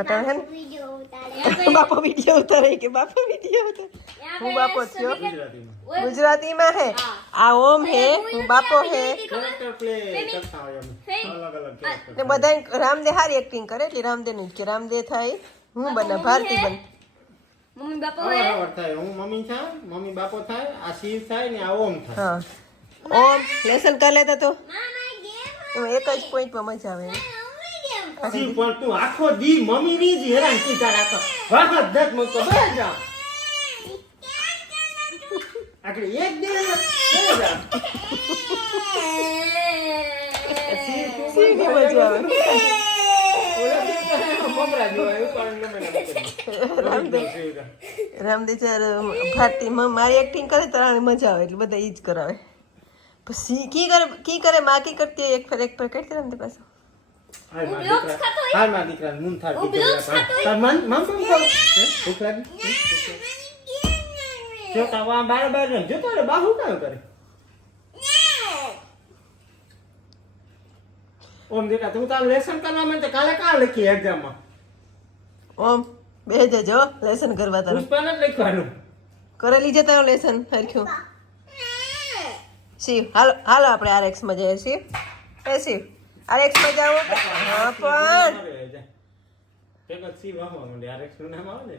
અટાણ હે બાપો વિડિયો ઉતારે કે બાપો વિડિયો ઉતારે હું બાપો થયો ગુજરાતીમાં હે આ ઓમ હે હું બાપો હે કેરેક્ટર પ્લે કરતા હોય એમ અલગ અલગ કેરેક્ટર ને બધા રામદે હારી એક્ટિંગ કરે એટલે રામદે નું કે રામદે થાય હું બને ભારતી બન મમ્મી બાપો બરાબર થાય હું મમ્મી થાય મમ્મી બાપો થાય આ શિવ થાય ને આ ઓમ થાય હા ઓમ લેસન કરી લેતા તો એમાં એક જ પોઈન્ટમાં મજા આવે શિવ પણ તું આખો દી મમ્મી ની જ હેરાન કીધા રાખો વાહ દત મત તો બહાર જા આગળ એક દી જા શિવની મજા આવે મમરા જોવાય ઉપર નમે રામદે ચાર ભારતી મારી એક્ટિંગ કરે તો મજા આવે એટલે બધા ઈ જ કરાવે પછી કી કરે માં કી કરતી એક ફેર કરતી રામદે પાછો હાલ માં દીકરા મૂન થાળ તાર મન મમ કોણ હે ભૂખ લાગી જો તાવા બાર જો તો બાહુ કામ કરે ઓમ દીકરા તું તાર લેસન કરવા માંડે કાલે કા લખી એક્ઝામ માં ઓમ બે જજો લેસન કરવા તારું પુષ્પાને જ લખવાનું કરેલી જતા લેસન હરખ્યું શિવ હાલો આપણે આરએક્સ માં જઈએ શિવ એ શિવ આરએક્સ માં જાવ હા પણ એક સી વાહવા માંડે આરએક્સ નું નામ આવે ને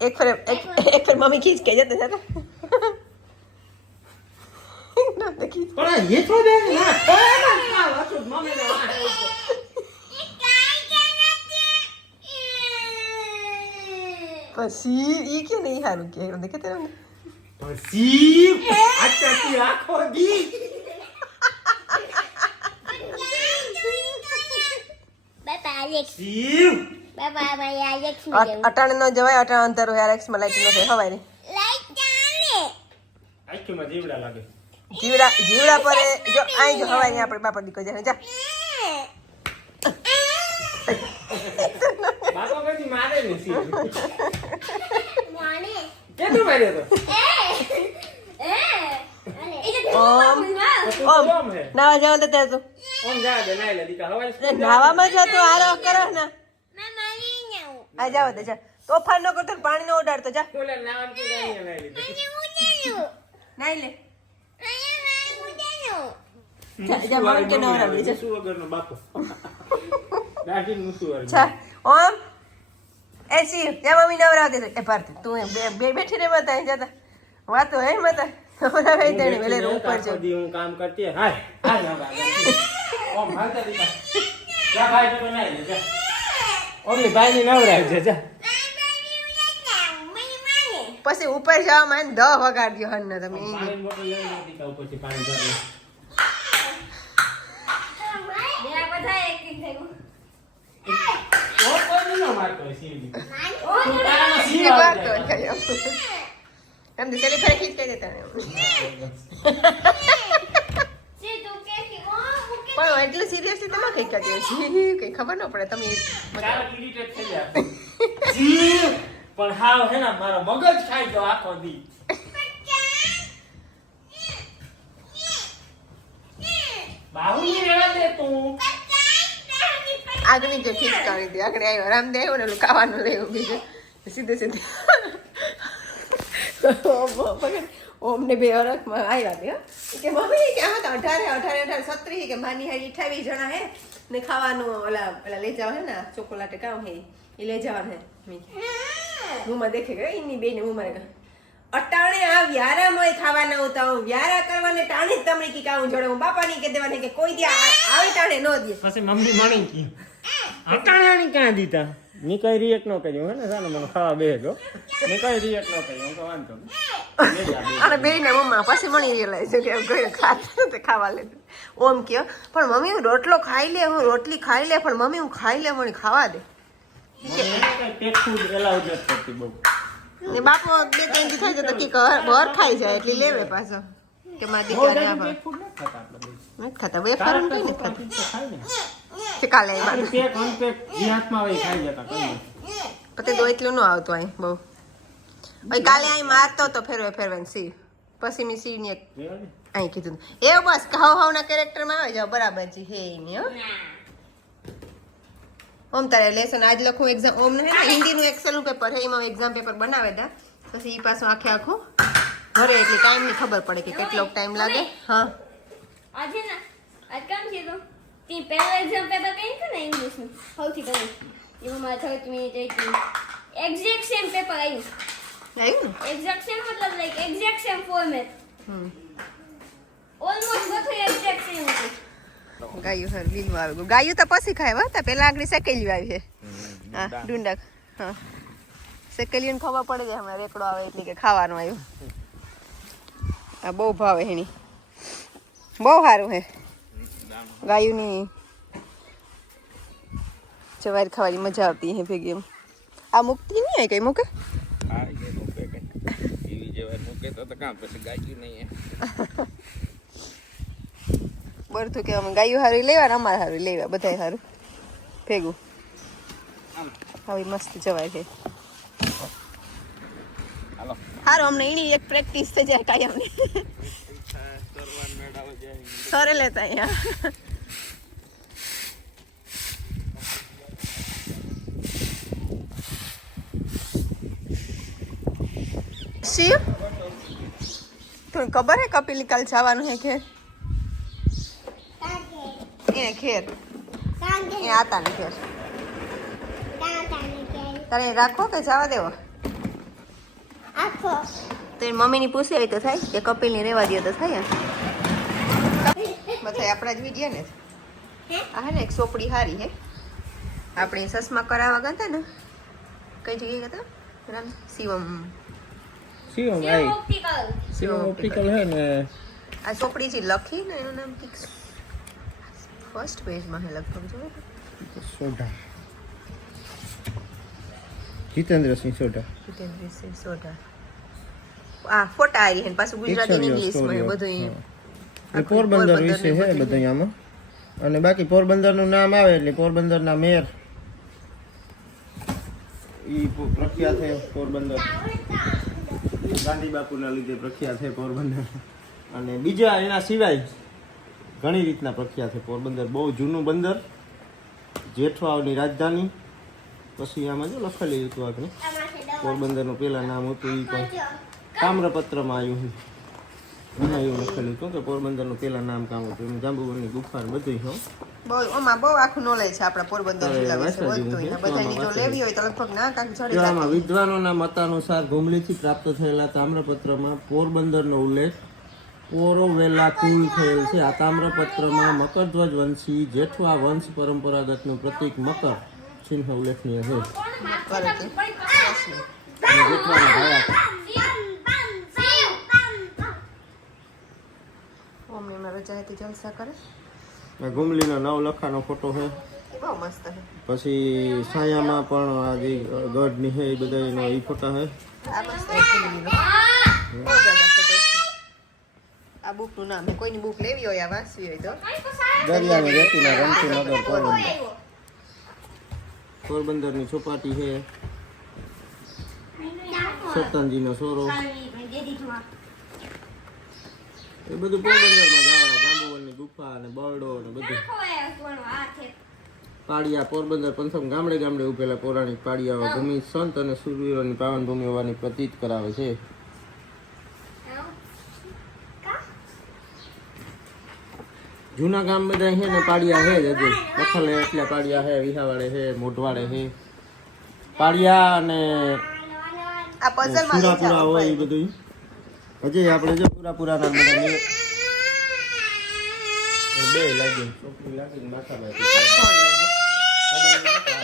એક ફેર મમ્મી ખીચ કે જતે જતા ના તો ખીચ પણ ये तो दे ना કા વાતો મમ્મી ને પછી ઈ કે નહીં હારું કે દેખે તે પછી આચાતી આખો દી શિવ અટાણે નો જવાય અટાણે અંતર હોય આરએક્સ માં લાઈટ નો હવાય નહીં આખીમાં જીવડા લાગે જીવડા પર જો આઈ જો હવાય નહીં આપણે બાપા દીકો જાય જા બાપા કદી મારે ને શિવ કેતું માર્યો તો ઓમ નાવા જાવ તો ત્યાં તું ઓમ જા દે નાઈ લે દીકા હવાય નાવામાં જ તો આરો કરો ને આ જાવ તો જા તોફાન ન કરતો પાણી નો ઉડાડતો જા બોલે નામ કે ગાય નાઈ લે નાઈ લે જા મમ્મી કે નવરાવી જા શું વગરનો બાપો દાઢી નું શું વગર છા ઓમ એ સી જા મમ્મી નવરાવી દે એ ભારતી તું બે બેઠી રે મતા જતા વાતો હે મતા નવરાવી દેણી વેલે ઉપર જો દી હું કામ કરતી હાય હાય ઓમ હાલતા દીકા જા ભાઈ તો બનાવી લે જા ઓમની ભાઈ ની નવરાવી છે જા પછી ઉપર જવા માં 10 વગાડ્યો હન ને તમે પાણી બોટલ લઈ લે દીકા ઉપરથી પાણી ભર લે ઓ કોઈ ન મારતો સીધી તું તારામાં સી વાતો વાત થયો એમ દે ચલી ફરી ખીચ કે દેતા પણ એટલું સિરિયસલી તમે કઈ કર્યો છે કઈ ખબર ન પડે તમે તારા ઇરિટેટ થઈ જાય સી પણ હાવ હે ને મારો મગજ ખાઈ ગયો આખો દી બાહુની રેવા દે તું આગની જે ખીચ કાઢી દે આગળ આવ્યો રામદેવ આવ્યો ને ખાવાનું લેવું બીજું સીધે સીધે ઓમ ને બે અરખમાં આવ્યા તે કે મમ્મી કે આમાં તો 18 17 કે માની હારી 28 જણા હે ને ખાવાનું ઓલા લઈ જાવ હે ને ચોકોલેટ કામ હે એ લઈ જવાનું હે મુમાં દેખે ગઈ ઇની બેને મુમાં અટાણે આ વ્યારામાં ખાવાના હોતા હું વ્યારા કરવાને ટાણે જ તમને કી કાઉં જોડે હું બાપાની કે દેવાની કે કોઈ દી આવે ટાણે ન દે પછી મમ્મી મણી કી અટાણાની ક્યાં દીધા ની કઈ રિએક્ટ ન કર્યું હે ને સાનો મને ખાવા બેહજો ની કઈ રિએક્ટ ન કર્યું હું તો વાંધો અને બે ને મમ્મા પછી મળી રિયલાઈઝ કે કોઈ ખાતા તે ખાવા લે ઓમ કે પણ મમ્મી હું રોટલો ખાઈ લે હું રોટલી ખાઈ લે પણ મમ્મી હું ખાઈ લે મને ખાવા દે પેટ ફૂડ એલાઉડ નથી કરતી બહુ ને બાપો બે ત્રણ દી થાય તો કે બહાર ખાઈ જાય એટલે લેવે પાછો કે મારી દીકરાને આ પેટ ફૂડ નથી ખાતા આપણે નથી ખાતા બે ફરમ કઈ નથી ખાતા ખાય ને કે કાલે ખાલી પેટ અનપેટ જે હાથમાં આવે એ ખાઈ જતા કઈ પછી તો એટલું ન આવતું અહીં બહુ ભાઈ કાલે અહીં મારતો તો ફેરવે સી પછી મેં સી ને અહીં કીધું એવું બસ હાવ હાવના કેરેક્ટરમાં આવે જાવ બરાબર જી હે ને હો ઓમ તારે લેસન આજ લખું એક્ઝામ ઓમ ને હિન્દીનું એક્સેલનું પેપર હે એમાં એક્ઝામ પેપર બનાવે દા પછી એ પાછું આખું ભરે એટલે ટાઈમની ખબર પડે કે કેટલો ટાઈમ લાગે હા આજે ના આજ કામ છે તો તી પહેલો એક્ઝામ પેપર કઈ છે ને ઇંગ્લિશ નું સૌથી પહેલું એમાં મારે 30 મિનિટ આવી એક્ઝેક્ટ સેમ પેપર આવ્યું આવ્યું ને એક્ઝેક્ટ સેમ મતલબ like exact same format almost બધું એક્ઝેક્ટ સેમ હતું ગાયું હર લીલું આવી ગયું ગાયું તો પછી ખાય હતા પેલા આગળ શેકેલી આવી છે હા ડુંડા હા શેકેલીને ખબર પડે છે હમણાં રેકડો આવે એટલે કે ખાવાનું આવ્યું આ બહુ ભાવે એની બહુ સારું હે ગાયુંની જવાર ખાવાની મજા આવતી હે ભેગી એમ આ મૂકતી નહીં હોય કઈ મૂકે હા એ મૂકે કે એવી જેવા મૂકે તો કામ પછી ગાયું નહીં બરતું કે અમે ગાયું સારું લેવા ને અમારે સારું લેવા બધાય સારું ભેગું આવી મસ્ત જવાય છે હાલો સારું અમને એની એક પ્રેક્ટિસ થઈ જાય કાયમની સરવાર મેળાવો જાય સરે લેતા અહીંયા શિવ તને ખબર હે કપિલ કાલ જવાનું હે કે એ ખેર એ આતા ને ખેર તારે રાખો કે જવા દેવો તો મમ્મીની પૂછે હોય તો થાય કે કપિલની રહેવા દે તો થાય બધા આપણા જ વિડીયો ને આ હે ને એક સોપડી હારી હે આપણે સસમા કરાવવા ગયા હતા ને કઈ જગ્યાએ ગયા હતા રામ શિવમ શિવમ આઈ શિવમ ઓપ્ટિકલ હે ને આ સોપડી જે લખી ને એનું નામ કંઈક ફર્સ્ટ પેજમાં હે લગભગ જો સોઢા જીતેન્દ્રસિંહ સોઢા જીતેન્દ્રસિંહ સોઢા આ ફોટા આવી હે પાછું ગુજરાતી ને ઇંગ્લિશમાં હે બધું એ પોરબંદર વિશે છે બધું આમાં અને બાકી પોરબંદરનું નામ આવે એટલે પોરબંદરના મેયર ઈ પ્રખ્યાત છે પોરબંદર ગાંધી બાપુના લીધે પ્રખ્યાત છે પોરબંદર અને બીજા એના સિવાય ઘણી રીતના પ્રખ્યાત છે પોરબંદર બહુ જૂનું બંદર જેઠવાઓની રાજધાની પછી આમાં જો લખેલું હતું આપણે પોરબંદરનું પહેલાં નામ હતું એ પણ તામ્રપત્રમાં આવ્યું એમાં એવું લખેલું હતું કે પોરબંદરનું પહેલાં નામ કામ હતું એમ જાંબુવનની ગુફા ને બધું હો બહુ આમાં બહુ આખું નોલેજ છે આપણા પોરબંદર જિલ્લા વિશે બધું ને બધાની જો લેવી હોય તો લગભગ ના કાંક જડી જાય આમાં વિદ્વાનોના મતાનુસાર ઘુમલીથી પ્રાપ્ત થયેલા તામ્રપત્રમાં પોરબંદરનો ઉલ્લેખ પોરોવેલા કુલ થયેલ છે આ તામ્રપત્રમાં મકરધ્વજ વંશી જેઠવા વંશ પરંપરાગતનું પ્રતીક મકર ચિહ્ન ઉલ્લેખનીય છે કરે છે અને જેઠવાના ભાયા હતા. મમ્મી માં રજા હતી જલસા કરે આ ઘુમલીનો નવલખાનો ફોટો છે એ બહુ મસ્ત છે પછી છાયામાં પણ આ જે ગઢની છે એ બધાનો એ ફોટા છે આ મસ્ત છે ફિલ્મનો બહુ જ્યાદા ફોટો છે આ બુકનું નામ છે કોઈની બુક લેવી હોય આ વાંચવી હોય તો દરિયાની રેતીના રમતી નગર પોરબંદર પોરબંદરની ચોપાટી છે સતનજીનો સોરો એ બધું પોરબંદરમાં જાંબુવનની ગુફા અને બરડો અને બધું પાડિયા પોરબંદર પંથક ગામડે ગામડે ઉભેલા પૌરાણિક પાડિયાઓ ભૂમિ સંત અને સૂરવીરોની પાવન ભૂમિ હોવાની પ્રતીત કરાવે છે જૂના ગામ બધા છે ને પાડિયા છે જ હજુ દખલે એટલે પાડિયા છે વિહાવાડે છે મોઢવાડે છે પાડિયા અને આ પઝલ માં સુરાપુરા હોય એ બધું હજી આપણે જો પુરાના બધા બે લાગી ચોકડી લાગીને માથા કોણ લાગે